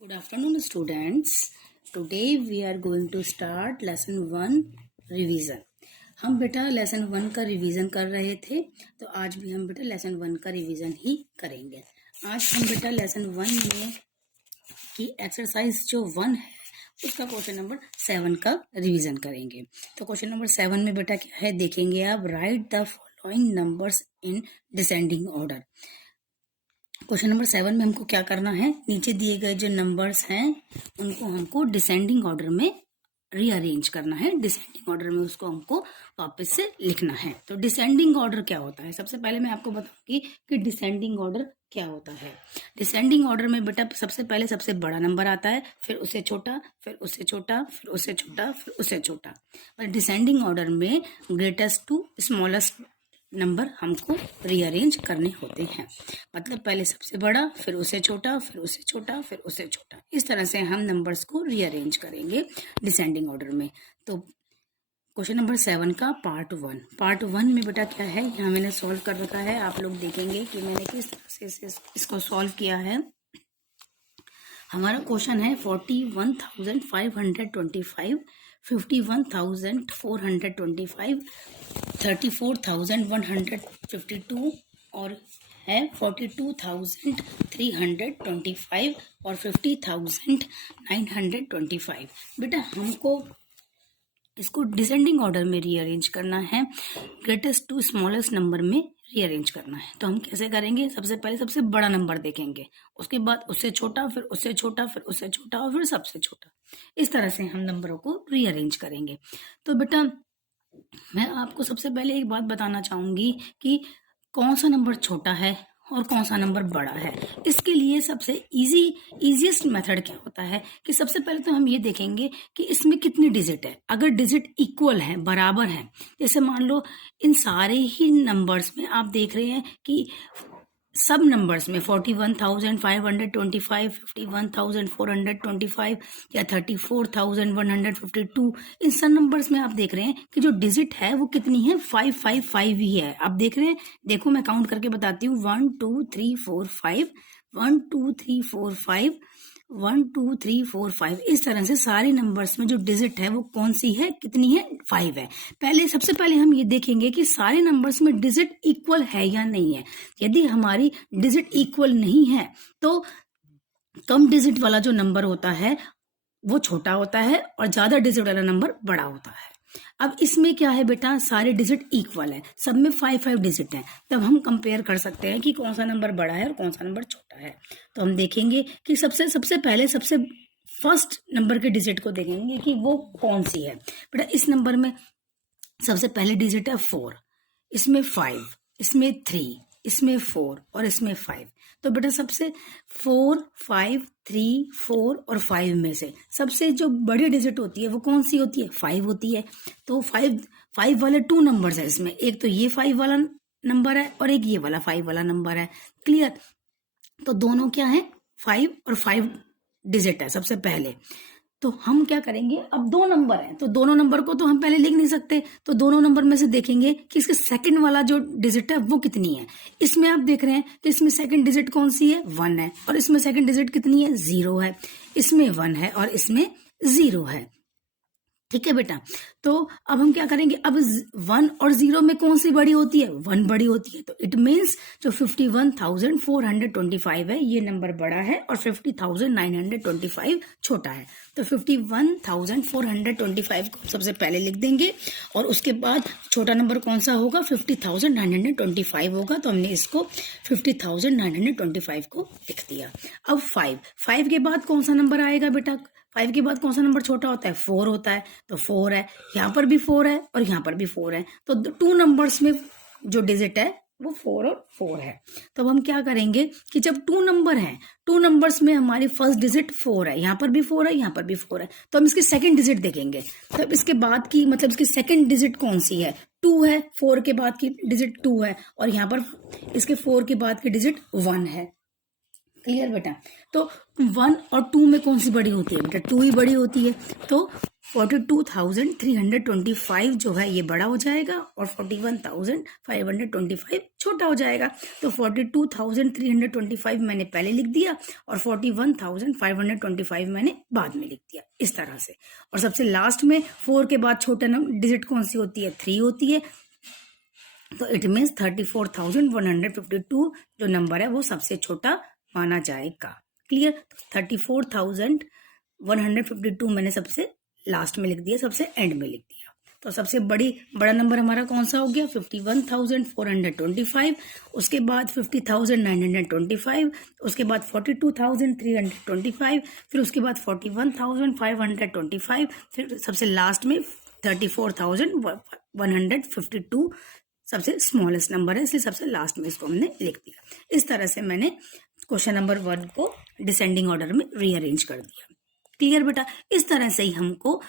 Good afternoon, students. Today we are going to start lesson 1 revision. हम बेटा lesson 1 का revision कर रहे थे, तो आज भी हम बेटा लेसन 1 का रिवीजन ही करेंगे. आज हम बेटा लेसन 1 में की एक्सरसाइज जो 1 है उसका क्वेश्चन नंबर 7 का रिवीजन करेंगे. तो क्वेश्चन नंबर 7 में बेटा क्या है देखेंगे आप. Right the following numbers in descending order. Question number 7 में हमको क्या करना है, नीचे दिए गए जो नंबर्स हैं उनको हमको डिसेंडिंग ऑर्डर में रीअरेंज करना है. डिसेंडिंग ऑर्डर में उसको हमको वापस से लिखना है. तो डिसेंडिंग ऑर्डर क्या होता है, सबसे पहले मैं आपको बताऊंगी कि डिसेंडिंग ऑर्डर क्या होता है. डिसेंडिंग ऑर्डर में बेटा सबसे पहले सबसे बड़ा नंबर आता है, फिर उससे छोटा, फिर उससे छोटा, फिर उससे छोटा, फिर उससे छोटा. और डिसेंडिंग ऑर्डर में ग्रेटेस्ट टू स्मॉलेस्ट नंबर हमको रीअरेंज करने होते हैं. मतलब पहले सबसे बड़ा, फिर उससे छोटा, फिर उससे छोटा, फिर उससे छोटा. इस तरह से हम नंबर्स को रीअरेंज करेंगे डिसेंडिंग ऑर्डर में. तो क्वेश्चन नंबर 7 का पार्ट 1 में बेटा क्या है, यहाँ मैंने सॉल्व कर रखा है. आप लोग देखेंगे कि मैंने किस तरह से इसको सॉल्व किया है. हमारा क्वेश्चन है 41,525, 51,425, 34,152 और है 42,325 और 50,925. बेटा हमको इसको डिसेंडिंग ऑर्डर में रीअरेंज करना है, ग्रेटेस्ट टू स्मॉलेस्ट नंबर में रीअरेंज करना है. तो हम कैसे करेंगे, सबसे पहले सबसे बड़ा नंबर देखेंगे, उसके बाद उससे छोटा, फिर उससे छोटा, फिर उससे छोटा और फिर सबसे छोटा. इस तरह से हम नंबरों को रीअरेंज करेंगे. तो बेटा मैं आपको सबसे पहले एक बात बताना चाहूंगी कि कौन सा नंबर छोटा है और कौन सा नंबर बड़ा है. इसके लिए सबसे इजीएस्ट मेथड क्या होता है कि सबसे पहले तो हम ये देखेंगे कि इसमें कितनी डिजिट है. अगर डिजिट इक्वल है, बराबर है, जैसे मान लो इन सारे ही नंबर्स में आप देख रहे हैं कि सब नंबर्स में 41,525, 51,425 या 34,152, इन सब नंबर्स में आप देख रहे हैं कि जो डिजिट है वो कितनी है, 555 ही है. आप देख रहे हैं, देखो मैं काउंट करके बताती हूँ. 1 2 3 4 5, 1 2 3 4 5, 1 2 3 4 5. इस तरह से सारे नंबर्स में जो डिजिट है वो कौन सी है, कितनी है, 5 है. सबसे पहले हम ये देखेंगे कि सारे नंबर्स में डिजिट इक्वल है या नहीं है. यदि हमारी डिजिट इक्वल नहीं है तो कम डिजिट वाला जो नंबर होता है वो छोटा होता है और ज्यादा डिजिट वाला नंबर बड़ा होता है. अब इसमें क्या है बेटा, सारे डिजिट इक्वल है, सब में 5 डिजिट हैं. तब हम कंपेयर कर सकते हैं कि कौन सा नंबर बड़ा है और कौन सा नंबर छोटा है. तो हम देखेंगे कि सबसे पहले सबसे फर्स्ट नंबर के डिजिट को देखेंगे कि वो कौन सी है. बेटा इस नंबर में सबसे पहले डिजिट है 4, इसमें 5, इसमें 3, इसमें 4 और इसमें 5. तो बेटा सबसे 4, 5, 3, 4 और 5 में से सबसे जो बड़ी डिजिट होती है वो कौन सी होती है, 5 होती है. तो 5 वाले 2 नंबर्स है इसमें, एक तो ये 5 वाला नंबर है और एक ये वाला 5 वाला नंबर है. क्लियर. तो दोनों क्या है, 5 और 5 डिजिट है सबसे पहले. तो हम क्या करेंगे, अब 2 नंबर हैं तो दोनों नंबर को तो हम पहले लिख नहीं सकते, तो दोनों नंबर में से देखेंगे कि इसके सेकंड वाला जो डिजिट है वो कितनी है. इसमें आप देख रहे हैं कि इसमें सेकंड डिजिट कौन सी है, 1 है, और इसमें सेकंड डिजिट कितनी है, 0 है. इसमें 1 है और इसमें 0 है. ठीक है बेटा. तो अब हम क्या करेंगे, अब 1 और 0 में कौन सी बड़ी होती है, 1 बड़ी होती है. तो इट मीन्स जो 51,425 है ये नंबर बड़ा है और 50,925 छोटा है. तो 51,425 को सबसे पहले लिख देंगे और उसके बाद छोटा नंबर कौन सा होगा, 50,925 होगा. तो हमने इसको 50,925 को लिख दिया. अब 5 के बाद कौन सा नंबर आएगा बेटा, 5 के बाद कौन सा नंबर छोटा होता है, 4 होता है. तो 4 है, यहाँ पर भी 4 है और यहाँ पर भी 4 है. तो 2 नंबर्स में जो डिजिट है वो 4 और 4 है. तो अब हम क्या करेंगे कि जब 2 नंबर हैं, 2 नंबर्स में हमारी फर्स्ट डिजिट 4 है, यहाँ पर भी 4 है, यहाँ पर भी 4 है, तो हम इसकी सेकंड डिजिट देखेंगे. तो अब इसके बाद की मतलब इसकी सेकंड डिजिट कौन सी है, 2 है. 4 के बाद की डिजिट 2 है और यहाँ पर इसके 4 के बाद की डिजिट 1 है. क्लियर बेटा. तो 1 और 2 में कौन सी बड़ी होती है बेटा, 2 ही बड़ी होती है. तो 42,325 जो है ये बड़ा हो जाएगा और 41,525 छोटा हो जाएगा। तो 42,325 मैंने पहले लिख दिया और 41,525 मैंने बाद में लिख दिया, इस तरह से। और सबसे लास्ट में 4 के बाद छोटा डिजिट कौन सी होती है? 3 होती है। तो इट मीन्स 34,152 जो नंबर है वो सबसे छोटा माना जाएगा। क्लियर? 34,152 मैंने सबसे लास्ट में लिख दिया, सबसे एंड में लिख दिया। तो सबसे बड़ा नंबर हमारा कौन सा हो गया? 51,425, उसके बाद 50,925, उसके बाद 42,325, फिर उसके बाद 41,525, फिर सबसे लास्ट में 34,152 सबसे स्मॉलेस्ट नंबर है, इसलिए सबसे लास्ट में इसको हमने लिख दिया। इस तरह से मैंने क्वेश्चन नंबर 1 को डिसेंडिंग ऑर्डर में रीअरेंज कर दिया। क्लियर बेटा? इस तरह से ही हमको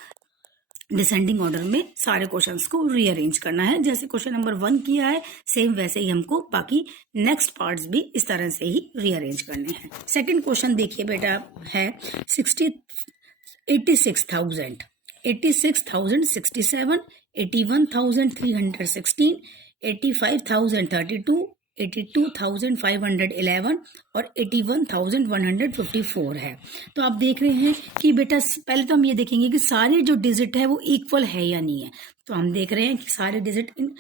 डिसेंडिंग ऑर्डर में सारे क्वेश्चंस को रीअरेंज करना है। जैसे क्वेश्चन नंबर 1 किया है, सेम वैसे ही हमको बाकी नेक्स्ट पार्ट्स भी इस तरह से ही रीअरेंज करने हैं। सेकंड क्वेश्चन देखिए बेटा, है 86,000, 86,067, 81,316, 85,032, 82,511 और 81,154 है। तो आप देख रहे हैं कि बेटा पहले तो हम ये देखेंगे कि सारे जो डिजिट है वो इक्वल है या नहीं है। तो हम देख रहे हैं कि सारे डिजिट इन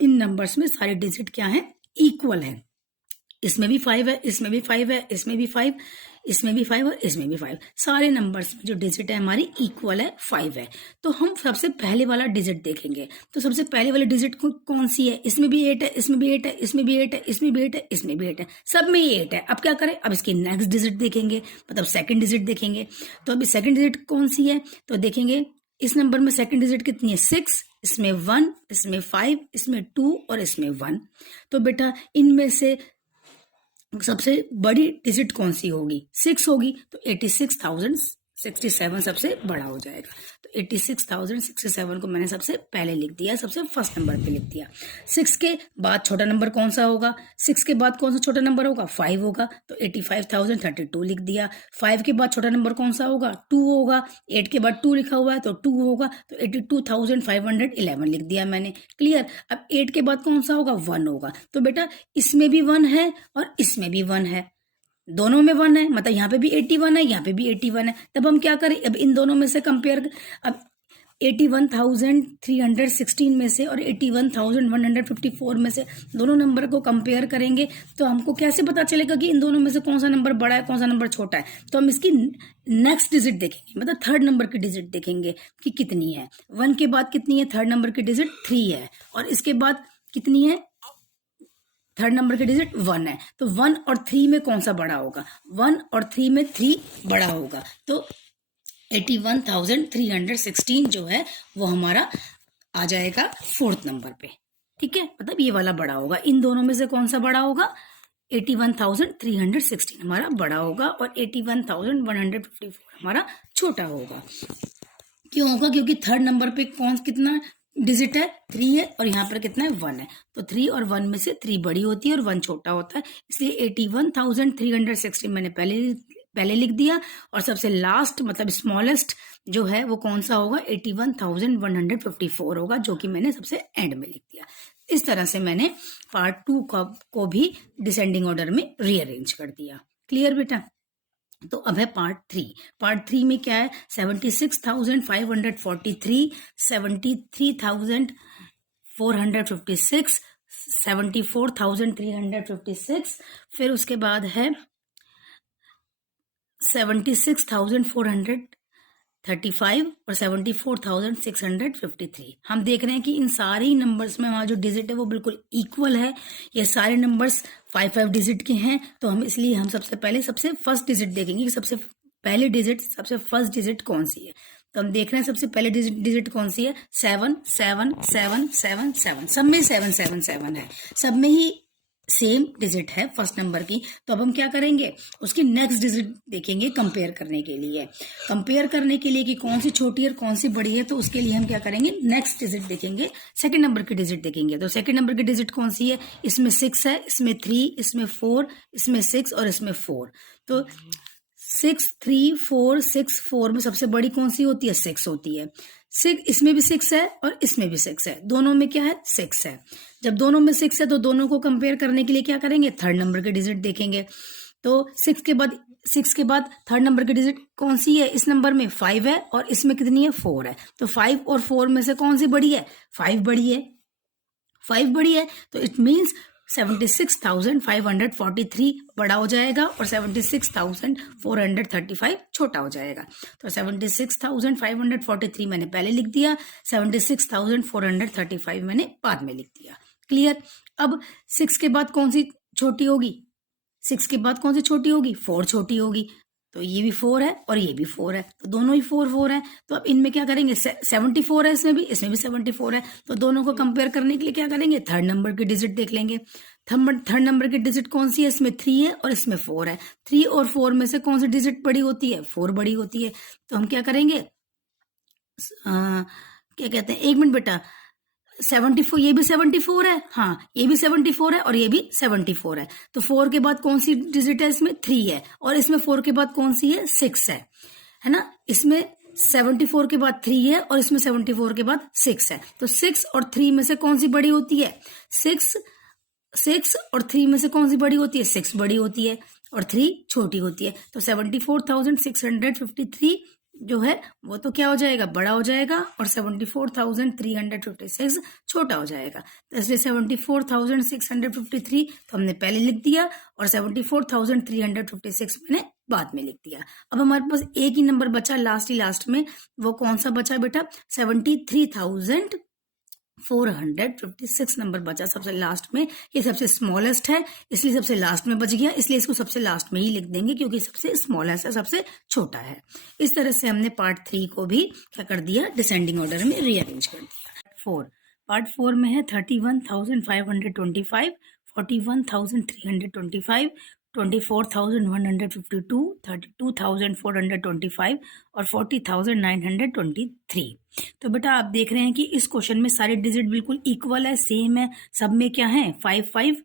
नंबर्स में सारे डिजिट क्या है? इक्वल है। इसमें भी 5 है, इसमें भी 5 है, इसमें भी 5, इसमें भी 5 और इसमें भी 5। सारे नंबर्स में जो डिजिट है हमारी इक्वल है, 5 है। तो हम सबसे पहले वाला डिजिट देखेंगे। तो सबसे पहले वाली डिजिट कौन सी है? इसमें भी 8 है, इसमें भी 8 है, इसमें भी 8 है, इसमें भी 8 है, इसमें भी 8 है, सब में ही 8 है। अब क्या करें? अब इसकी नेक्स्ट डिजिट देखेंगे, मतलब सेकंड डिजिट देखेंगे। तो अभी सेकंड डिजिट कौन सी है? तो देखेंगे इस नंबर में सेकंड डिजिट कितनी है? 6, इसमें 1, इसमें 5, इसमें 2 और इसमें 1। तो बेटा इनमें से सबसे बड़ी डिजिट कौन सी होगी? 6 होगी। तो 86,067 सबसे बड़ा हो जाएगा। तो 86,067 को मैंने सबसे पहले लिख दिया, सबसे फर्स्ट नंबर पे लिख दिया। 6 के बाद छोटा नंबर कौन सा होगा? 6 के बाद कौन सा छोटा नंबर होगा? 5 होगा। तो 85,032 लिख दिया। 5 के बाद छोटा नंबर कौन सा होगा? 2 होगा। 8 के बाद 2 लिखा हुआ है तो 2 होगा। तो 82,511 लिख दिया मैंने। क्लियर? अब 8 के बाद कौन सा होगा? 1 होगा। तो बेटा इसमें भी 1 है और इसमें भी 1 है, दोनों में 1 है, मतलब यहाँ पे भी 81 है, यहाँ पे भी 81 है। तब हम क्या करें? अब इन दोनों में से कंपेयर, अब 81,316 में से और 81,154 में से दोनों नंबर को कंपेयर करेंगे तो हमको कैसे पता चलेगा कि इन दोनों में से कौन सा नंबर बड़ा है, कौन सा नंबर छोटा है? तो हम इसकी नेक्स्ट डिजिट देखेंगे, मतलब थर्ड नंबर की डिजिट देखेंगे कि कितनी है। 1 के बाद कितनी है? थर्ड नंबर की डिजिट 3 है। और इसके बाद कितनी है? थर्ड नंबर की डिजिट 1 है। तो 1 और 3 में कौन सा बड़ा होगा? 1 और 3 में 3 बड़ा होगा। तो 81,316 जो है वो हमारा आ जाएगा फोर्थ नंबर पे। ठीक है, मतलब ये वाला बड़ा होगा। इन दोनों में से कौन सा बड़ा होगा? 81,316 हमारा बड़ा होगा और 81,154 हमारा छोटा होगा। क्यों होगा? क्योंकि थर्ड नंबर पे कितना डिजिट है? 3 है और यहाँ पर कितना है? 1 है। तो 3 और 1 में से 3 बड़ी होती है और 1 छोटा होता है, इसलिए 81,316 मैंने पहले लिख दिया। और सबसे लास्ट मतलब स्मॉलेस्ट जो है वो कौन सा होगा? 81,154 होगा, जो कि मैंने सबसे एंड में लिख दिया। इस तरह से मैंने पार्ट 2 को भी डिसेंडिंग ऑर्डर में रीअरेंज कर दिया। क्लियर बेटा? तो अब है पार्ट 3। पार्ट 3 में क्या है? 76,543, 73,456, 74,356, फिर उसके बाद है 76,435 और 74,653। हम देख रहे हैं कि इन सारे नंबर्स में हमारा जो डिजिट है वो बिल्कुल इक्वल है। ये सारे नंबर्स 5 डिजिट के हैं। तो हम इसलिए हम सबसे पहले सबसे फर्स्ट डिजिट देखेंगे कि सबसे पहले डिजिट, सबसे फर्स्ट डिजिट कौन सी है। तो हम देख रहे हैं सबसे पहले डिजिट कौन सी है? 7 7 7 7 7। सब में 7 7 7 है, सब में ही सेम डिजिट है फर्स्ट नंबर की। तो अब हम क्या करेंगे? उसकी नेक्स्ट डिजिट देखेंगे कंपेयर करने के लिए। कंपेयर करने के लिए कि कौन सी छोटी है और कौन सी बड़ी है, तो उसके लिए हम क्या करेंगे? नेक्स्ट डिजिट देखेंगे, सेकंड नंबर की डिजिट देखेंगे। तो सेकंड नंबर की डिजिट कौन सी है? इसमें 6 है, इसमें 3, इसमें 4, इसमें 6 और इसमें 4। तो 63464 में सबसे बड़ी कौन सी होती है? 6 होती है। 6 इसमें भी 6 है और इसमें भी 6 है, दोनों में क्या है? 6 है। जब दोनों में 6 है तो दोनों को कंपेयर करने के लिए क्या करेंगे? थर्ड नंबर के डिजिट देखेंगे। तो 6 के बाद थर्ड नंबर की डिजिट कौन सी है? इस नंबर में 5 है और इसमें कितनी है? 4 है। तो 5 और 4 में से कौन सी बड़ी है? 5 बड़ी है। 5 बड़ी है तो इट मीन्स 76,543 बड़ा हो जाएगा और 76,435 छोटा हो जाएगा। तो 76,543 मैंने पहले लिख दिया, 76,435 मैंने बाद में लिख दिया। क्लियर? अब 6 के बाद कौन सी छोटी होगी? 6 के बाद कौन सी छोटी होगी? 4 छोटी होगी। तो ये भी 4 है और ये भी 4 है, तो दोनों ही 4 है। तो अब इनमें क्या करेंगे? 74 है, इसमें भी 74 है। तो दोनों को कंपेयर करने के लिए क्या करेंगे? थर्ड नंबर की डिजिट देख लेंगे। थर्ड नंबर की डिजिट कौन सी है? इसमें 3 है और इसमें 4 है। 3 और 4 में से कौन सी डिजिट बड़ी होती है? 4 बड़ी होती है। तो हम क्या करेंगे? क्या कहते हैं, एक मिनट बेटा, 74, ये भी 74 है, हाँ ये भी 74 है और ये भी 74 है। तो 4 के बाद कौन सी डिजिट है? इसमें 3 है और इसमें 4 के बाद कौन सी है? 6 है ना? इसमें 74 के बाद 3 है और इसमें 74 के बाद 6 है। तो 6 और 3 में से कौन सी बड़ी होती है? 6 और 3 में से कौन सी बड़ी होती है? 6 बड़ी होती है और 3 छोटी होती है। तो 74,653 जो है वो तो क्या हो जाएगा? बड़ा हो जाएगा और 74,356 छोटा हो जाएगा। तो इसलिए 74,653 तो हमने पहले लिख दिया और 74,356 मैंने बाद में लिख दिया। अब हमारे पास एक ही नंबर बचा लास्ट में, वो कौन सा बचा बेटा? 73,456 नंबर बचा सबसे लास्ट में। ये सबसे स्मॉलेस्ट है इसलिए सबसे लास्ट में बच गया, इसलिए इसको सबसे लास्ट में ही लिख देंगे क्योंकि सबसे स्मॉलेस्ट है, सबसे छोटा है। इस तरह से हमने पार्ट 3 को भी क्या कर दिया? डिसेंडिंग ऑर्डर में रीअरेंज कर दिया। पार्ट 4 में है 31,525, 41,325, 24,152, 32,425 और 40,923। तो बेटा आप देख रहे हैं कि इस क्वेश्चन में सारे डिजिट बिल्कुल इक्वल है, सेम है, सब में क्या है? 5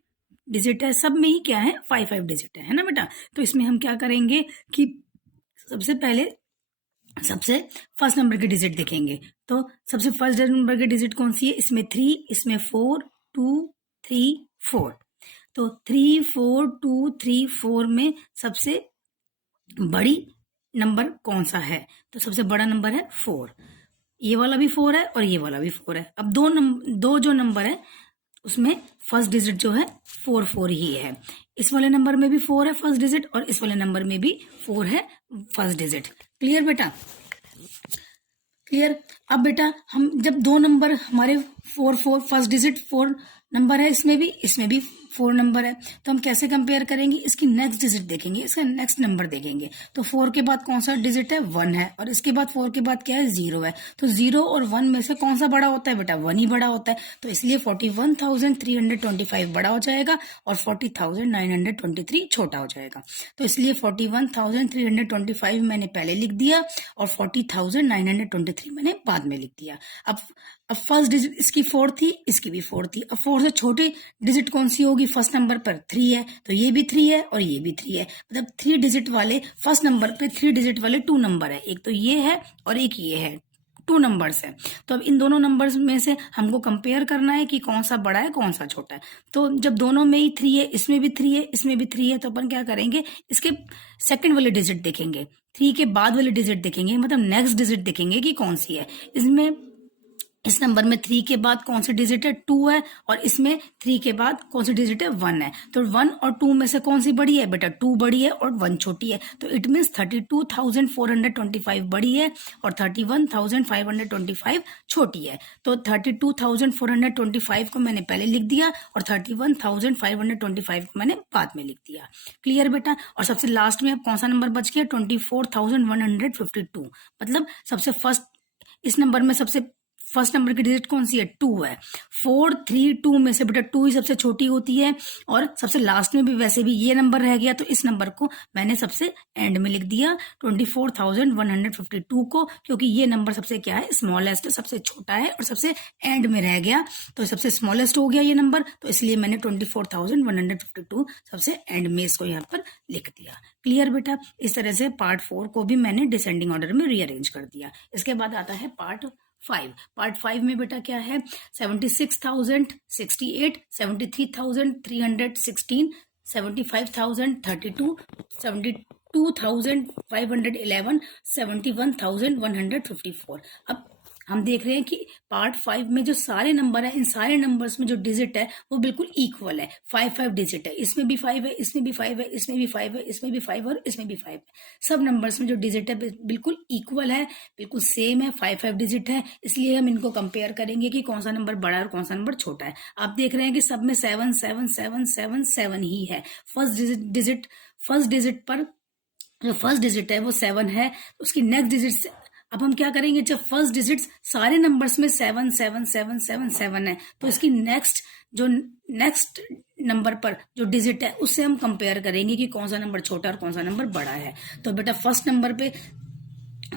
डिजिट है, सब में ही क्या है? 5 डिजिट है ना बेटा? तो इसमें हम क्या करेंगे कि सबसे पहले सबसे फर्स्ट नंबर की डिजिट देखेंगे। तो सबसे फर्स्ट नंबर की डिजिट कौन सी है? इसमें 3, इसमें 4, 2, 3, 4। तो 3, 4, 2, 3, 4 में सबसे बड़ी नंबर कौन सा है? तो सबसे बड़ा नंबर है 4। ये वाला भी 4 है और ये वाला भी 4 है। अब दो जो नंबर है उसमें फर्स्ट डिजिट जो है 4 ही है। इस वाले नंबर में भी 4 है फर्स्ट डिजिट और इस वाले नंबर में भी 4 है फर्स्ट डिजिट। क्लियर बेटा? क्लियर? अब बेटा हम जब दो नंबर हमारे 4 फर्स्ट डिजिट 4 नंबर है, इसमें भी 4 नंबर है, तो हम कैसे कंपेयर करेंगे? इसकी नेक्स्ट डिजिट देखेंगे, इसका नेक्स्ट नंबर देखेंगे। तो 4 के बाद कौन सा डिजिट है? 1 है और इसके बाद 4 के बाद क्या है? 0 है। तो 0 और 1 में से कौन सा बड़ा होता है बेटा? 1 ही बड़ा होता है। तो इसलिए 41,325 बड़ा हो जाएगा और 40,923 छोटा हो जाएगा। तो इसलिए 41,325 मैंने पहले लिख दिया और 40,923 मैंने बाद में लिख दिया। अब फर्स्ट डिजिट इसकी 4 थी, इसकी भी 4 थी। अब 4 से छोटी डिजिट कौन सी होगी? फर्स्ट नंबर पर 3 है, तो ये भी 3 है और ये भी 3 है। मतलब 3 डिजिट वाले फर्स्ट नंबर पे 3 डिजिट वाले 2 नंबर है, एक तो ये है और एक ये है, 2 नंबर्स है। तो अब इन दोनों नंबर्स में से हमको कंपेयर करना है कि कौन सा बड़ा है कौन सा छोटा है। तो जब दोनों में ही 3 है, इसमें भी 3 है, इसमें भी 3 है, तो अपन क्या करेंगे? इसके सेकंड वाले डिजिट देखेंगे, 3 के बाद वाले डिजिट देखेंगे, मतलब नेक्स्ट डिजिट देखेंगे कि कौन सी है। इसमें इस नंबर में 3 के बाद कौन सी डिजिट है? 2 है और इसमें 3 के बाद कौन सी डिजिट है? 1 है। तो 1 और 2 में से कौन सी बड़ी है बेटा? 2 बड़ी है और 1 छोटी है। तो इट मीन्स 32,425 बड़ी है और 31,525 छोटी है। तो 32,425 को मैंने पहले लिख दिया और 31,525 को मैंने बाद में लिख दिया। क्लियर बेटा? और सबसे लास्ट में अब कौन सा नंबर बच गया? 24,152। मतलब सबसे फर्स्ट इस नंबर में सबसे फर्स्ट नंबर की डिजिट कौन सी है? 2 है। 4 3 2 में से बेटा 2 ही सबसे छोटी होती है और सबसे लास्ट में भी वैसे भी ये नंबर रह गया, तो इस नंबर को मैंने सबसे एंड में लिख दिया 24,152 को, क्योंकि ये नंबर सबसे क्या है? स्मॉलेस्ट, सबसे छोटा है और सबसे एंड में रह गया, तो सबसे स्मॉलेस्ट हो गया ये नंबर, तो इसलिए मैंने 24,152 सबसे एंड में इसको यहाँ पर लिख दिया। क्लियर बेटा? इस तरह से पार्ट 4 को भी मैंने डिसेंडिंग ऑर्डर में रीअरेंज कर दिया। इसके बाद आता है पार्ट 5। पार्ट 5 में बेटा क्या है? 76,068, 73,316, 75,032, 72,511, 71,154। अब हम देख रहे हैं कि पार्ट 5 में जो सारे नंबर है, इन सारे नंबर्स में जो डिजिट है वो बिल्कुल इक्वल है। 5 डिजिट है, इसमें भी 5 है, इसमें भी 5 है, इसमें भी 5 है, इसमें भी 5 और इसमें भी 5 है। सब नंबर्स में जो डिजिट है बिल्कुल इक्वल है, बिल्कुल सेम है, 5 डिजिट है। इसलिए हम इनको कंपेयर करेंगे कि कौन सा नंबर बड़ा है और कौन सा नंबर छोटा है। आप देख रहे हैं कि सब में 7 7 7 7 7 ही है। फर्स्ट डिजिट पर जो फर्स्ट डिजिट है वो 7 है, उसकी नेक्स्ट डिजिट से अब हम क्या करेंगे? जब फर्स्ट डिजिट सारे नंबर्स में 7 7 7 7 7 है, तो इसकी नेक्स्ट नंबर पर जो डिजिट है उससे हम कंपेयर करेंगे कि कौन सा नंबर छोटा और कौन सा नंबर बड़ा है। तो बेटा फर्स्ट नंबर पे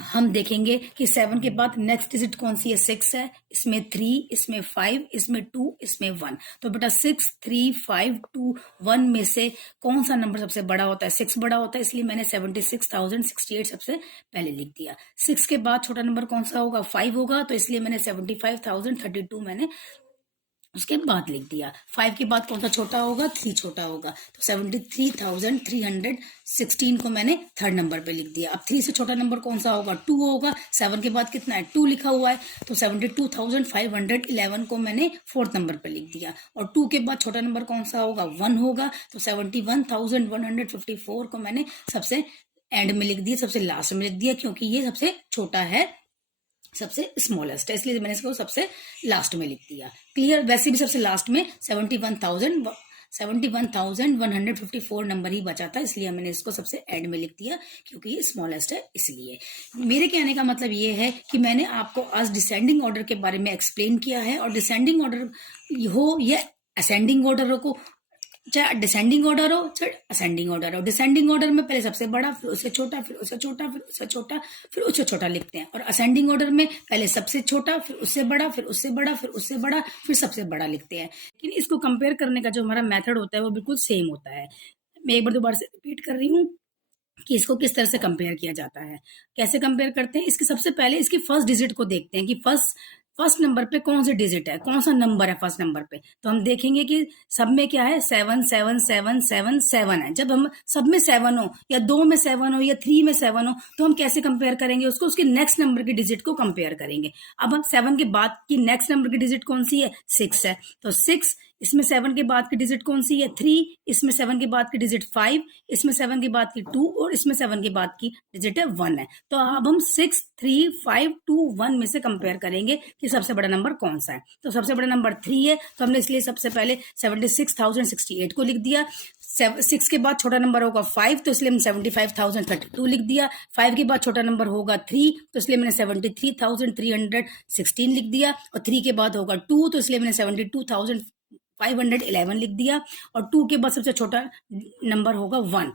हम देखेंगे कि 7 के बाद नेक्स्ट डिजिट कौन सी है? 6 है, इसमें 3, इसमें 5, इसमें 2, इसमें 1। तो बेटा 6 3 5 2 1 में से कौन सा नंबर सबसे बड़ा होता है? 6 बड़ा होता है, इसलिए मैंने 76,068 सबसे पहले लिख दिया। 6 के बाद छोटा नंबर कौन सा होगा? 5 होगा, तो इसलिए मैंने 75,032 मैंने उसके बाद लिख दिया। 5 के बाद कौन सा छोटा होगा? 3 छोटा होगा, तो 73,316 को मैंने थर्ड नंबर पे लिख दिया। अब 3 से छोटा नंबर कौन सा होगा? 2 होगा। 7 के बाद कितना है? 2 लिखा हुआ है, तो 72,511 को मैंने फोर्थ नंबर पे लिख दिया। और 2 के बाद छोटा नंबर कौन सा होगा? 1 होगा, तो 71,154 को मैंने सबसे एंड में लिख दिया, सबसे लास्ट में लिख दिया, क्योंकि ये सबसे छोटा है, सबसे स्मॉलेस्ट है, इसलिए मैंने इसको सबसे लास्ट में लिख दिया। क्लियर? वैसे भी सबसे लास्ट में 71,154 नंबर ही बचा था, इसलिए मैंने इसको सबसे एंड में लिख दिया, क्योंकि ये स्मॉलेस्ट है। इसलिए मेरे कहने का मतलब ये है कि मैंने आपको आज डिसेंडिंग ऑर्डर के बारे में एक्सप्लेन किया है, और डिसेंडिंग ऑर्डर हो या असेंडिंग ऑर्डर हो, चाहे डिसेंडिंग ऑर्डर हो चाहे असेंडिंग ऑर्डर हो। डिसेंडिंग ऑर्डर में पहले सबसे बड़ा, फिर उससे छोटा, फिर उससे छोटा, फिर उससे छोटा, फिर उससे छोटा लिखते हैं। और असेंडिंग ऑर्डर में पहले सबसे छोटा, फिर उससे बड़ा, फिर उससे बड़ा, फिर उससे बड़ा, फिर सबसे बड़ा लिखते हैं। लेकिन इसको कंपेयर करने का जो हमारा मेथड होता है वो बिल्कुल सेम होता है। मैं एक बार दोबारा से रिपीट कर रही हूँ कि इसको किस तरह से कंपेयर किया जाता है। कैसे कंपेयर करते हैं? इसके सबसे पहले इसकी फर्स्ट डिजिट को देखते हैं कि फर्स्ट नंबर पे कौन से डिजिट है, कौन सा नंबर है फर्स्ट नंबर पे। तो हम देखेंगे कि सब में क्या है? 7 7 7 7 7 है। जब हम सब में 7 हो, या 2 में 7 हो, या 3 में 7 हो, तो हम कैसे कंपेयर करेंगे उसको? उसके नेक्स्ट नंबर की डिजिट को कंपेयर करेंगे। अब हम 7 के बाद की नेक्स्ट नंबर की डिजिट कौन सी है? 6 है, तो 6, इसमें 7 के बाद की डिजिट कौन सी है? 3, इसमें 7 के बाद की डिजिट 5, इसमें 7 के बाद की 2, और इसमें 7 के बाद की डिजिट है 1 है। तो अब हम 6 3 5 2 1 में से कंपेयर करेंगे कि सबसे बड़ा नंबर कौन सा है। तो सबसे बड़ा नंबर 3 है, तो हमने इसलिए सबसे पहले 76,068 को लिख दिया। 6 के बाद छोटा नंबर होगा 5, तो इसलिए हमने 75,032 लिख दिया। 5 के बाद छोटा नंबर होगा 3, तो इसलिए मैंने 73,316 लिख दिया। और 3 के बाद होगा 2, तो इसलिए मैंने 72,511 लिख दिया। और 2 के बाद सबसे छोटा नंबर होगा 1,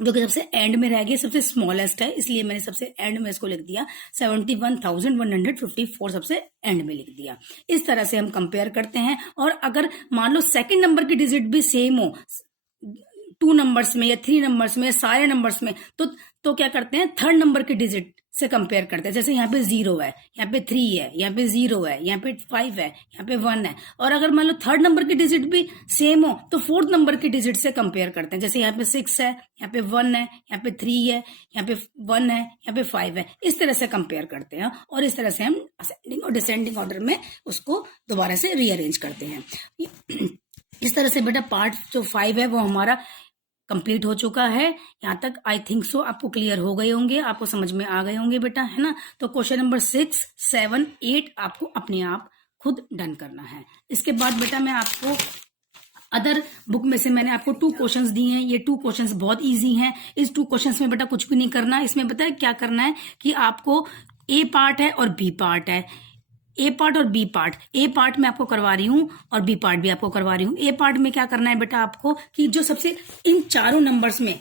जो कि सबसे एंड में रह गया, सबसे स्मॉलेस्ट है, इसलिए मैंने सबसे एंड में इसको लिख दिया। 71,154 सबसे एंड में लिख दिया। इस तरह से हम कंपेयर करते हैं। और अगर मान लो सेकंड नंबर की डिजिट भी सेम हो 2 नंबर्स में या 3 नंबर्स में या सारे नंबर्स में, तो क्या करते हैं? थर्ड नंबर की डिजिट से कंपेयर करते हैं। जैसे यहाँ पे 0 है, यहाँ पे 3 है, यहाँ पे 0 है, यहाँ पे 5 है, यहाँ पे 1 है। और अगर मान लो थर्ड नंबर की डिजिट भी सेम हो, तो फोर्थ नंबर की डिजिट से कंपेयर करते हैं। जैसे यहाँ पे 6 है, यहाँ पे 1 है, यहाँ पे 3 है, यहाँ पे 1 है, यहाँ पे 5 है। इस तरह से कंपेयर करते हैं, और इस तरह से हम असेंडिंग और डिसेंडिंग ऑर्डर में उसको दोबारा से रीअरेंज करते हैं। इस तरह से बेटा पार्ट जो 5 है वो हमारा कंप्लीट हो चुका है। यहाँ तक आई थिंक सो आपको क्लियर हो गए होंगे, आपको समझ में आ गए होंगे बेटा, है ना। तो क्वेश्चन नंबर 6 7 8 आपको अपने आप खुद डन करना है। इसके बाद बेटा मैं आपको अदर बुक में से मैंने आपको 2 क्वेश्चंस दिए हैं। ये 2 क्वेश्चंस बहुत इजी हैं। इस 2 क्वेश्चंस में बेटा कुछ भी नहीं करना। इसमें पता है क्या करना है कि आपको ए पार्ट है और बी पार्ट है। ए पार्ट और बी पार्ट, ए पार्ट में आपको करवा रही हूँ और बी पार्ट भी आपको करवा रही हूँ। ए पार्ट में क्या करना है बेटा आपको कि जो सबसे इन चारों नंबर्स में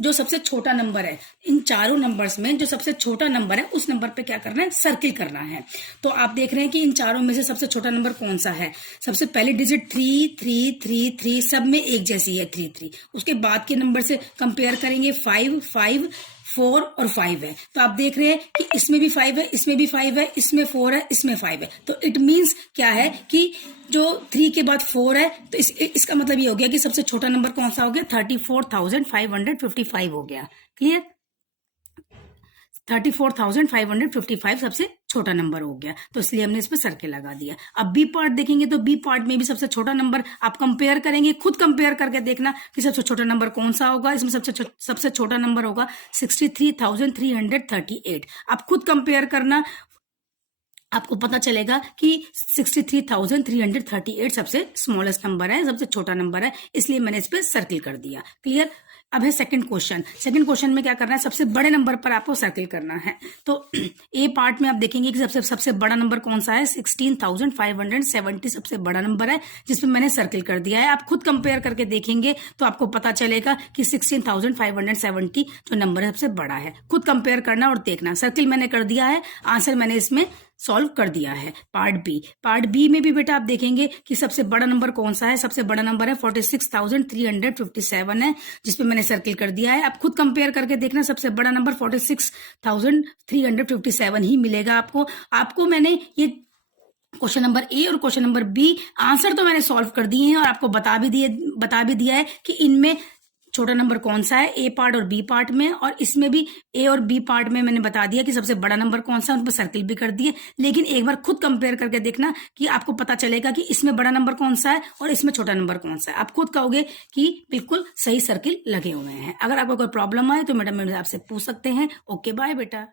जो सबसे छोटा नंबर है, इन चारों नंबर्स में जो सबसे छोटा नंबर है उस नंबर पे क्या करना है, सर्किल करना है। तो आप देख रहे हैं कि इन चारों में से सबसे छोटा नंबर कौन सा है। सबसे पहले डिजिट 3 3 3 3, सब में एक जैसी है 3 3। उसके बाद के नंबर से कंपेयर करेंगे 5 5 4 और 5 है। तो आप देख रहे हैं कि इसमें भी 5 है, इसमें भी 5 है, इसमें 4 है, इसमें 5 है। तो इट मीन्स क्या है कि जो 3 के बाद 4 है तो इसका मतलब ये हो गया कि सबसे छोटा नंबर कौन सा हो गया, 34,555 हो गया। क्लियर, 34,555 सबसे छोटा नंबर हो गया, तो इसलिए हमने इस पर सर्किल लगा दिया। अब बी पार्ट देखेंगे तो बी पार्ट में भी सबसे छोटा नंबर आप कंपेयर करेंगे, खुद कंपेयर करके देखना कि सबसे छोटा नंबर कौन सा होगा। इसमें सबसे छोटा नंबर होगा 63,338। आप खुद कंपेयर करना, आपको पता चलेगा कि 63,338 सबसे स्मॉलेस्ट नंबर है, सबसे छोटा नंबर है, इसलिए मैंने इस पे सर्किल कर दिया। क्लियर। अब है सेकंड क्वेश्चन। सेकंड क्वेश्चन में क्या करना है, सबसे बड़े नंबर पर आपको सर्किल करना है। तो ए पार्ट में आप देखेंगे कि सबसे बड़ा नंबर कौन सा है, 16,570 सबसे बड़ा नंबर है, जिसमें मैंने सर्किल कर दिया है। आप खुद कंपेयर करके देखेंगे तो आपको पता चलेगा कि 16,570 जो नंबर है सबसे बड़ा है। खुद कंपेयर करना और देखना। सर्किल मैंने कर दिया है, आंसर मैंने इसमें सॉल्व कर दिया है। पार्ट बी में भी बेटा आप देखेंगे कि सबसे बड़ा नंबर कौन सा है। सबसे बड़ा नंबर है 46,357 है, जिसपे मैंने सर्किल कर दिया है। आप खुद कंपेयर करके देखना, सबसे बड़ा नंबर 46,357 ही मिलेगा आपको मैंने ये क्वेश्चन नंबर ए और क्वेश्चन नंबर बी आंसर तो मैंने सॉल्व कर दिए हैं और आपको बता भी दिया है कि इनमें छोटा नंबर कौन सा है, ए पार्ट और बी पार्ट में, और इसमें भी ए और बी पार्ट में मैंने बता दिया कि सबसे बड़ा नंबर कौन सा है, उन पर सर्किल भी कर दिए। लेकिन एक बार खुद कंपेयर करके देखना कि आपको पता चलेगा कि इसमें बड़ा नंबर कौन सा है और इसमें छोटा नंबर कौन सा है। आप खुद कहोगे कि बिल्कुल सही सर्किल लगे हुए हैं। अगर आपको कोई प्रॉब्लम आए तो मैडम आपसे पूछ सकते हैं। ओके, बाय बेटा।